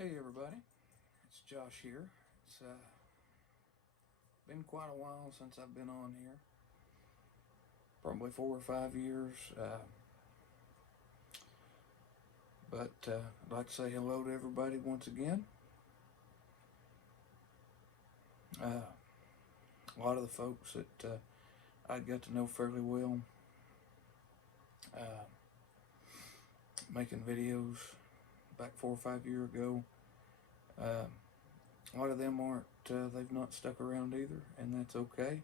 Hey everybody, it's Josh here. It's been quite a while since I've been on here, probably 4 or 5 years. But I'd like to say hello to everybody once again. A lot of the folks that I got to know fairly well, uh, making videos back 4 or 5 years ago. A lot of them aren't, they've not stuck around either, and that's okay.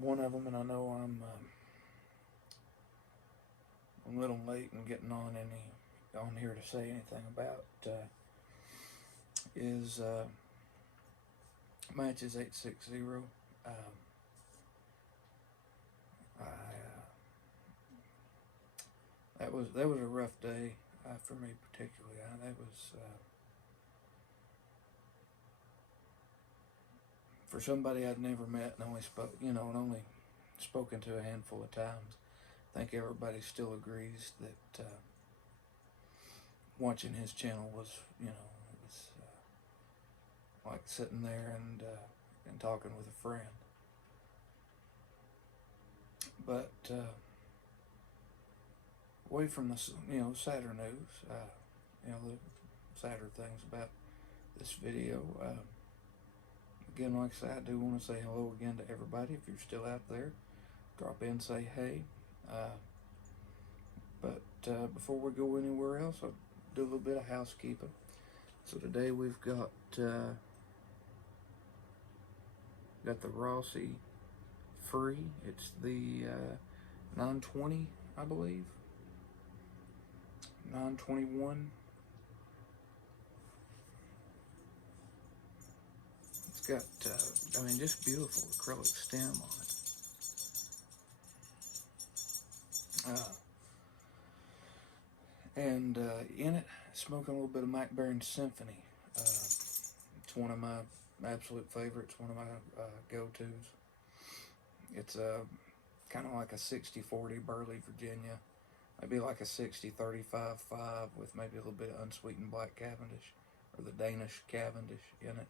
One of them, and I know I'm a little late in getting on here to say anything about, is Matches 860. That was a rough day for me particularly. That was for somebody I'd never met and only spoken to a handful of times. I think everybody still agrees that watching his channel was, it was like sitting there and talking with a friend. But away from the sadder news, the sadder things about this video. Again, like I said, I do want to say hello again to everybody. If you're still out there, drop in, say hey. But before we go anywhere else, I'll do a little bit of housekeeping. So today we've got the Rossi free. It's the 920, I believe. 921. It's got, just beautiful acrylic stem on it. And in it, smoking a little bit of Mike Barron's Symphony. It's one of my absolute favorites, one of my go-tos. It's kind of like a 60-40 Burley, Virginia. Maybe like a 60-35-5 with maybe a little bit of unsweetened black Cavendish, or the Danish Cavendish in it.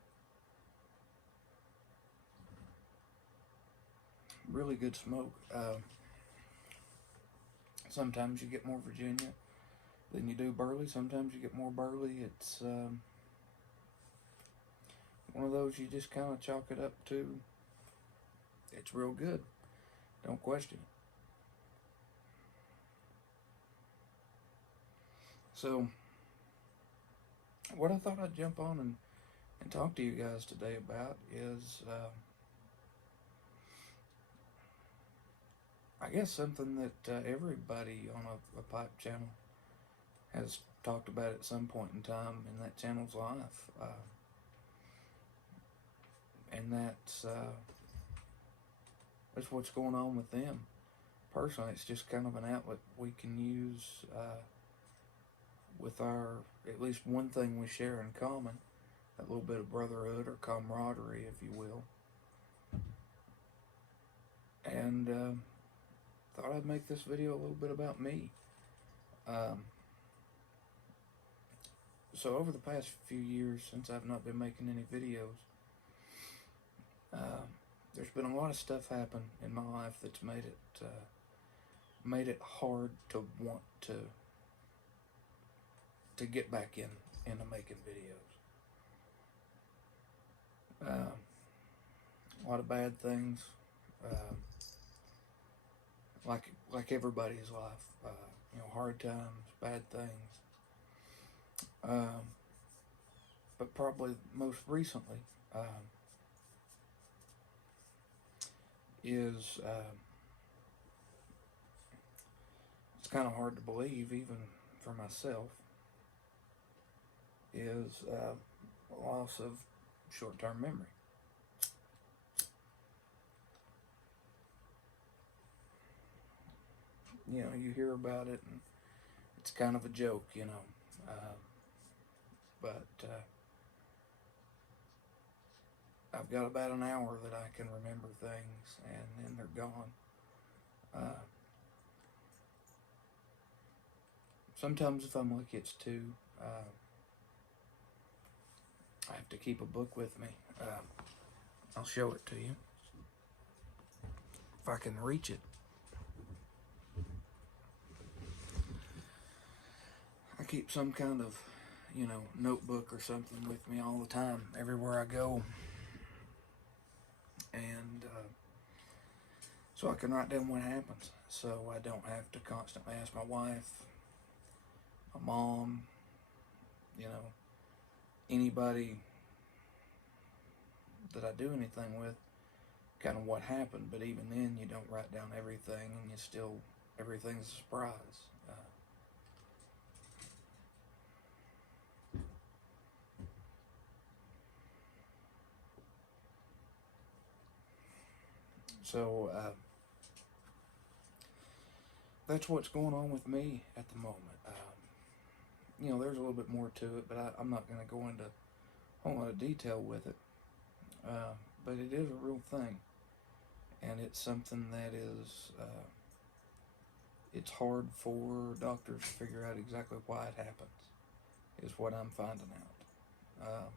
Really good smoke. Sometimes you get more Virginia than you do Burley. Sometimes you get more Burley. It's one of those you just kind of chalk it up to. It's real good. Don't question it. So, what I thought I'd jump on and talk to you guys today about is, I guess something that everybody on a pipe channel has talked about at some point in time in that channel's life. And that's what's going on with them. Personally, it's just kind of an outlet we can use with our, at least one thing we share in common, that little bit of brotherhood or camaraderie, if you will. And thought I'd make this video a little bit about me. So over the past few years, since I've not been making any videos, there's been a lot of stuff happen in my life that's made it hard to want to get back into making videos. A lot of bad things, like everybody's life. Hard times, bad things. But probably most recently is it's kind of hard to believe, even for myself, is loss of short-term memory. You hear about it and it's kind of a joke, but I've got about an hour that I can remember things, and then they're gone. sometimes if I'm like it's two, I have to keep a book with me. I'll show it to you if I can reach it. I keep some kind of, notebook or something with me all the time, everywhere I go. And so I can write down what happens. So I don't have to constantly ask my wife, my mom, anybody that I do anything with, kind of what happened. But even then, you don't write down everything, and everything's a surprise. So that's what's going on with me at the moment. There's a little bit more to it, but I'm not going to go into a whole lot of detail with it. But it is a real thing, and it's something that is, it's hard for doctors to figure out exactly why it happens, is what I'm finding out.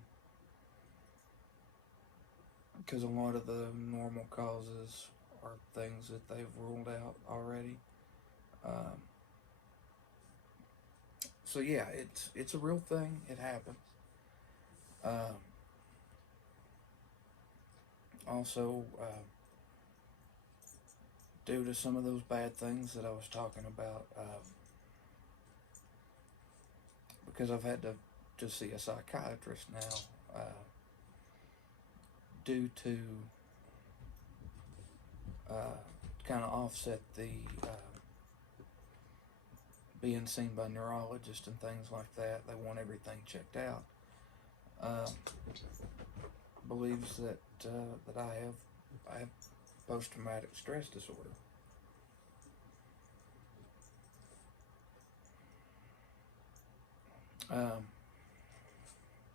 Because a lot of the normal causes are things that they've ruled out already. So yeah, it's a real thing. It happens. Also, due to some of those bad things that I was talking about, because I've had to see a psychiatrist now, due to kind of offset the being seen by neurologists and things like that. They want everything checked out. Believes that that I have post-traumatic stress disorder.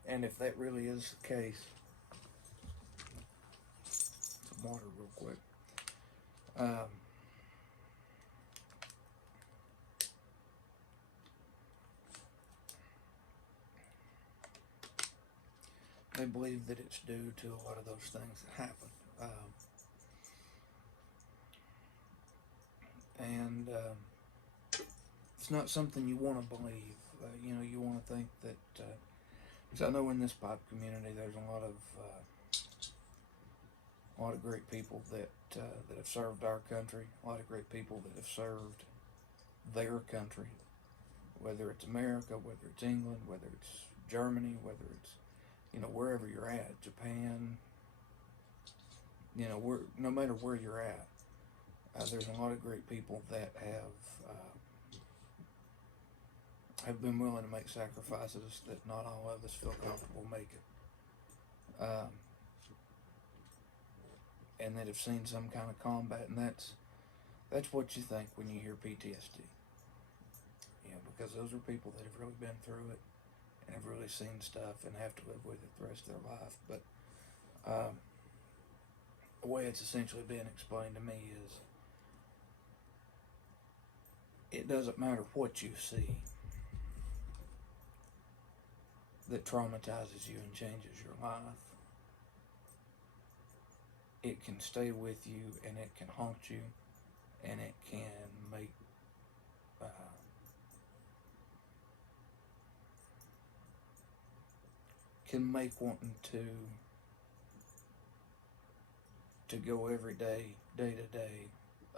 And if that really is the case, some water real quick. They believe that it's due to a lot of those things that happen. And it's not something you want to believe. You want to think that, because I know in this pipe community there's a lot of great people that have served our country, a lot of great people that have served their country, whether it's America, whether it's England, whether it's Germany, whether it's wherever you're at, Japan, no matter where you're at, there's a lot of great people that have been willing to make sacrifices that not all of us feel comfortable making, and that have seen some kind of combat, and that's what you think when you hear PTSD, because those are people that have really been through it and have really seen stuff and have to live with it the rest of their life. But the way it's essentially being explained to me is, it doesn't matter what you see that traumatizes you and changes your life. It can stay with you, and it can haunt you, and it can make wanting to go every day to day,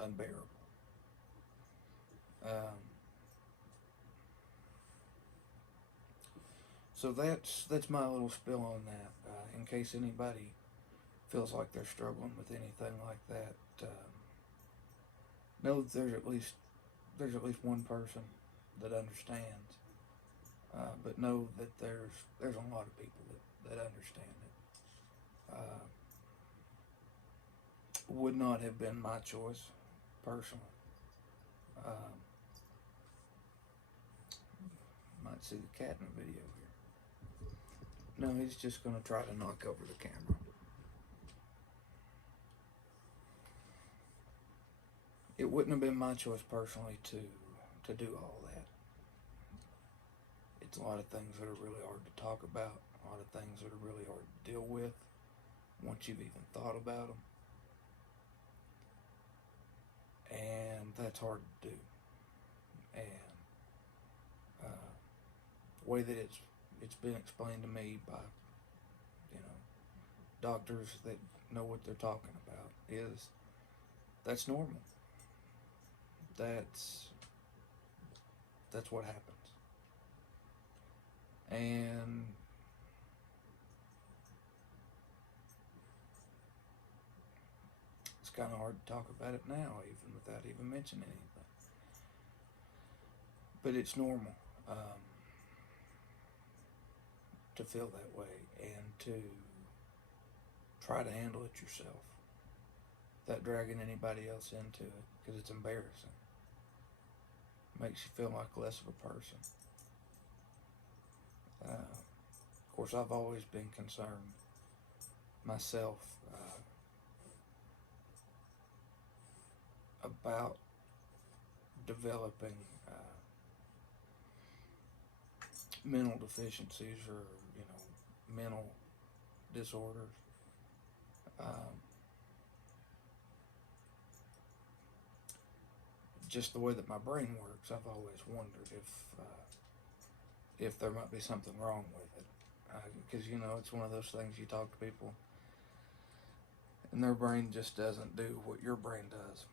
unbearable. So that's my little spill on that. In case anybody feels like they're struggling with anything like that, know that there's at least one person that understands. But know that there's a lot of people that understand it. Would not have been my choice, personally. Might see the cat in the video here. No, he's just going to try to knock over the camera. It wouldn't have been my choice personally to do all that. It's a lot of things that are really hard to talk about, a lot of things that are really hard to deal with once you've even thought about them. And that's hard to do. And the way that it's been explained to me by, you know, doctors that know what they're talking about is that's normal. That's what happens. And it's kind of hard to talk about it now, even without even mentioning anything. But it's normal to feel that way and to try to handle it yourself without dragging anybody else into it, because it's embarrassing. It makes you feel like less of a person. Of course, I've always been concerned myself about developing mental deficiencies or, you know, mental disorders. Just the way that my brain works, I've always wondered if there might be something wrong with it. Because, you know, it's one of those things, you talk to people and their brain just doesn't do what your brain does.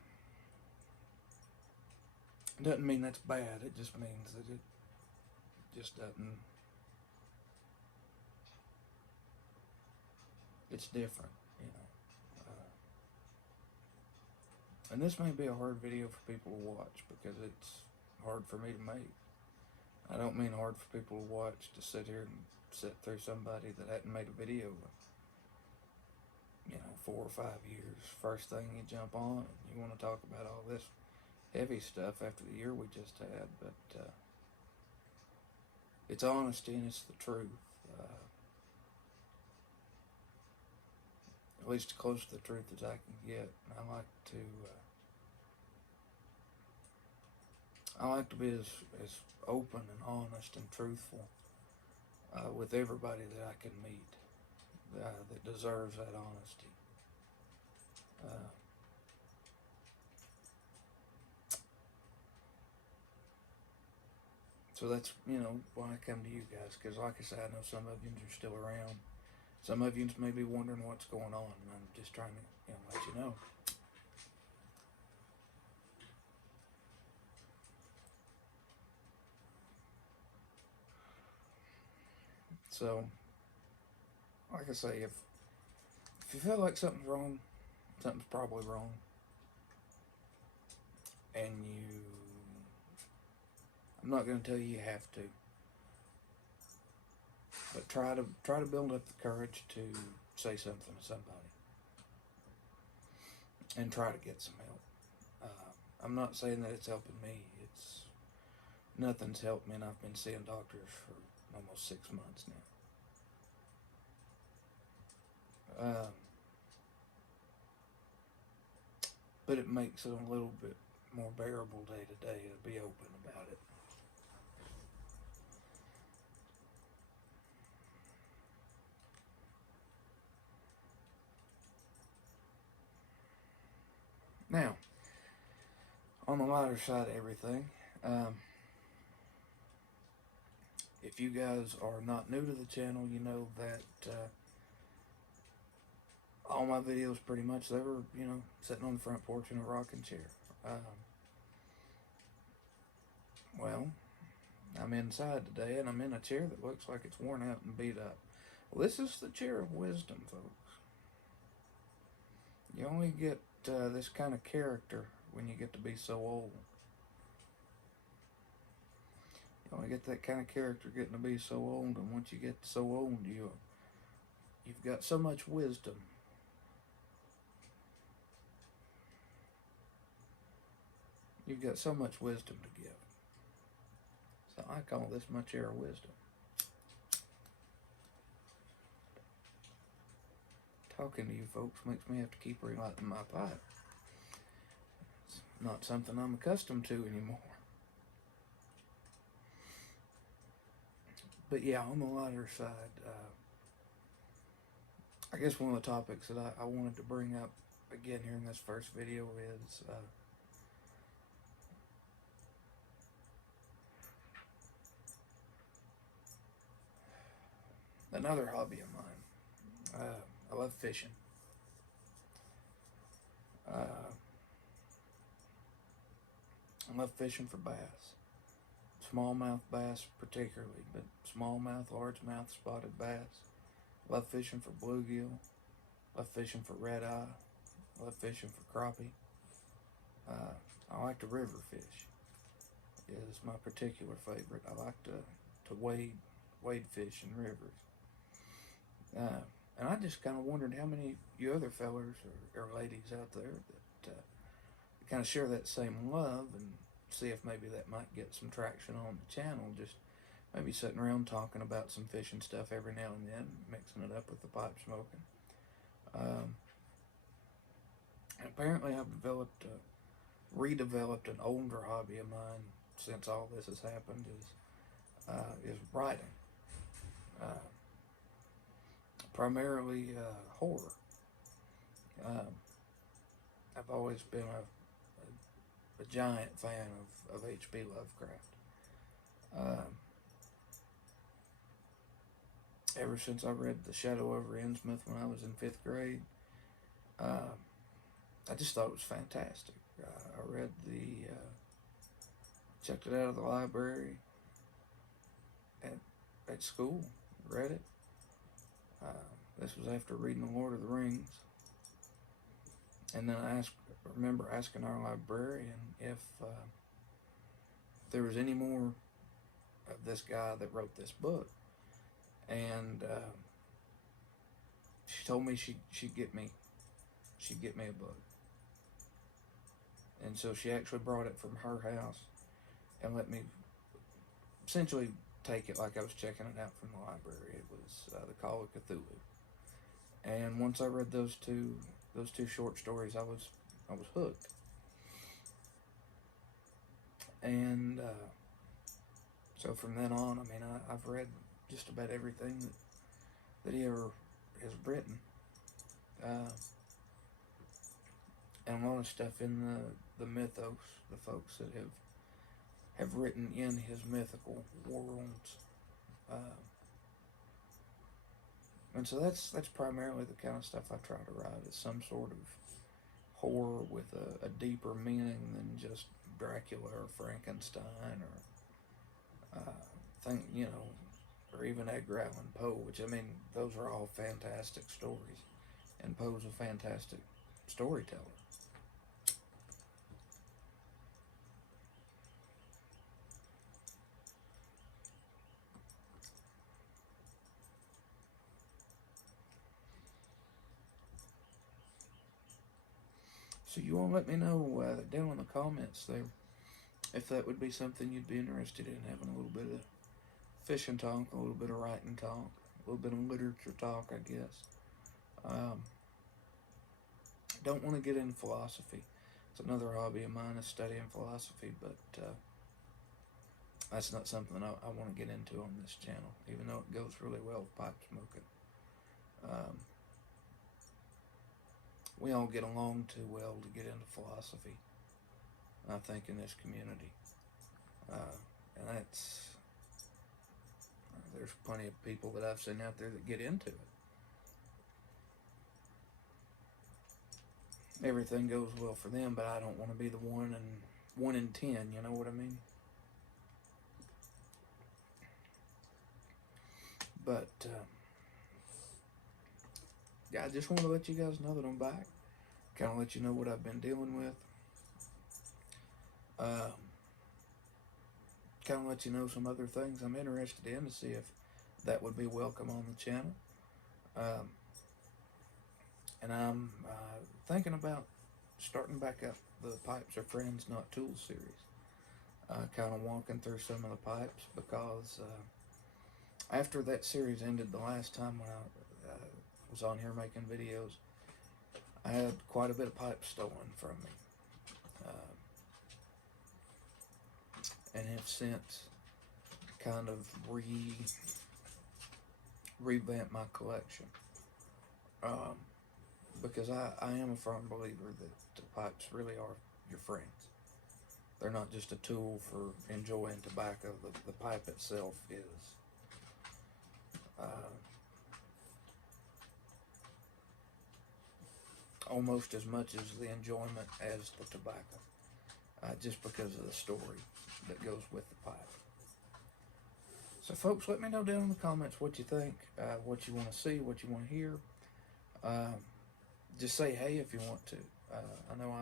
It doesn't mean that's bad, it just means that it just doesn't, it's different, you know. And this may be a hard video for people to watch because it's hard for me to make. I don't mean hard for people to watch, to sit here and sit through somebody that hadn't made a video in, you know, 4 or 5 years. First thing you jump on and you want to talk about all this heavy stuff after the year we just had, but it's honesty and it's the truth. At least as close to the truth as I can get. I like to be as open and honest and truthful with everybody that I can meet that deserves that honesty. So that's, you know, why I come to you guys, because like I said, I know some of you are still around. Some of you may be wondering what's going on, and I'm just trying to, you know, let you know. So, like I say, if you feel like something's wrong, something's probably wrong, and I'm not going to tell you you have to, but try to build up the courage to say something to somebody, and try to get some help. I'm not saying that it's helping me. Nothing's helped me, and I've been seeing doctors for almost 6 months now. But it makes it a little bit more bearable day to day to be open about it. Now, on the lighter side of everything, if you guys are not new to the channel, you know that all my videos pretty much, they were, you know, sitting on the front porch in a rocking chair. Well, I'm inside today, and I'm in a chair that looks like it's worn out and beat up. Well, this is the chair of wisdom, folks. You only get this kind of character when you get to be so old. You only get that kind of character getting to be so old, and once you get so old, you've got so much wisdom. You've got so much wisdom to give. So I call this my chair of wisdom. Talking to you folks makes me have to keep relighting my pipe. It's not something I'm accustomed to anymore. But yeah, on the lighter side, I guess one of the topics that I wanted to bring up again here in this first video is another hobby of mine. I love fishing. I love fishing for bass. Smallmouth bass particularly, but smallmouth, largemouth, spotted bass. Love fishing for bluegill. Love fishing for red eye. Love fishing for crappie. I like to river fish. Is my particular favorite. I like to wade fish in rivers. And I just kind of wondered how many of you other fellers or ladies out there that kind of share that same love, and see if maybe that might get some traction on the channel. Just maybe sitting around talking about some fishing stuff every now and then, mixing it up with the pipe smoking. And apparently I've redeveloped an older hobby of mine since all this has happened, is writing. Primarily horror. I've always been a giant fan of H.P. Lovecraft. Ever since I read The Shadow over Innsmouth when I was in 5th grade, I just thought it was fantastic. I read checked it out of the library at school, read it. This was after reading The Lord of the Rings. And then I remember asking our librarian if there was any more of this guy that wrote this book. And she told me she'd get me a book. And so she actually brought it from her house and let me essentially take it like I was checking it out from the library. It was The Call of Cthulhu. And once I read those two short stories, I was hooked. And so from then on, I mean, I've read just about everything that he ever has written. And a lot of stuff in the mythos, the folks that have written in his mythical worlds. And so that's primarily the kind of stuff I try to write, is some sort of horror with a deeper meaning than just Dracula or Frankenstein or or even Edgar Allan Poe, which, I mean, those are all fantastic stories, and Poe's a fantastic storyteller. So you want to let me know down in the comments there if that would be something you'd be interested in, having a little bit of fishing talk, a little bit of writing talk, a little bit of literature talk, I guess. Don't want to get into philosophy. It's another hobby of mine, is studying philosophy, but that's not something I want to get into on this channel, even though it goes really well with pipe smoking. We all get along too well to get into philosophy, I think, in this community. And there's plenty of people that I've seen out there that get into it. Everything goes well for them, but I don't want to be the 1 in 10, you know what I mean? But yeah, I just want to let you guys know that I'm back. Kind of let you know what I've been dealing with. Kind of let you know some other things I'm interested in, to see if that would be welcome on the channel. And I'm thinking about starting back up the Pipes Are Friends, Not Tools series. Kind of walking through some of the pipes, because after that series ended the last time when I was on here making videos, I had quite a bit of pipes stolen from me. And have since kind of revamp my collection. Because I am a firm believer that the pipes really are your friends. They're not just a tool for enjoying tobacco. The pipe itself is. Almost as much as the enjoyment as the tobacco, just because of the story that goes with the pipe. So, folks, let me know down in the comments what you think, what you want to see, what you want to hear. Just say hey if you want to. I know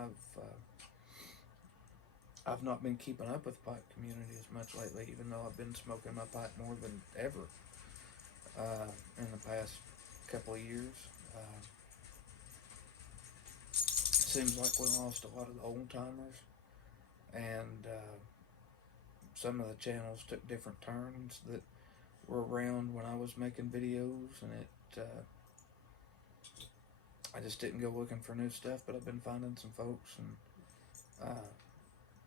I've not been keeping up with the pipe community as much lately, even though I've been smoking my pipe more than ever in the past couple of years. Seems like we lost a lot of the old timers, and some of the channels took different turns that were around when I was making videos, and I just didn't go looking for new stuff. But I've been finding some folks and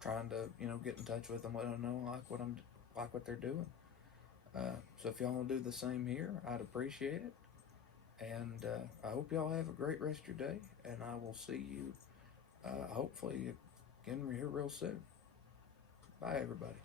trying to get in touch with them, let them know like what they're doing. So if y'all will do the same here, I'd appreciate it. And I hope y'all have a great rest of your day, and I will see you hopefully again here real soon. Bye, everybody.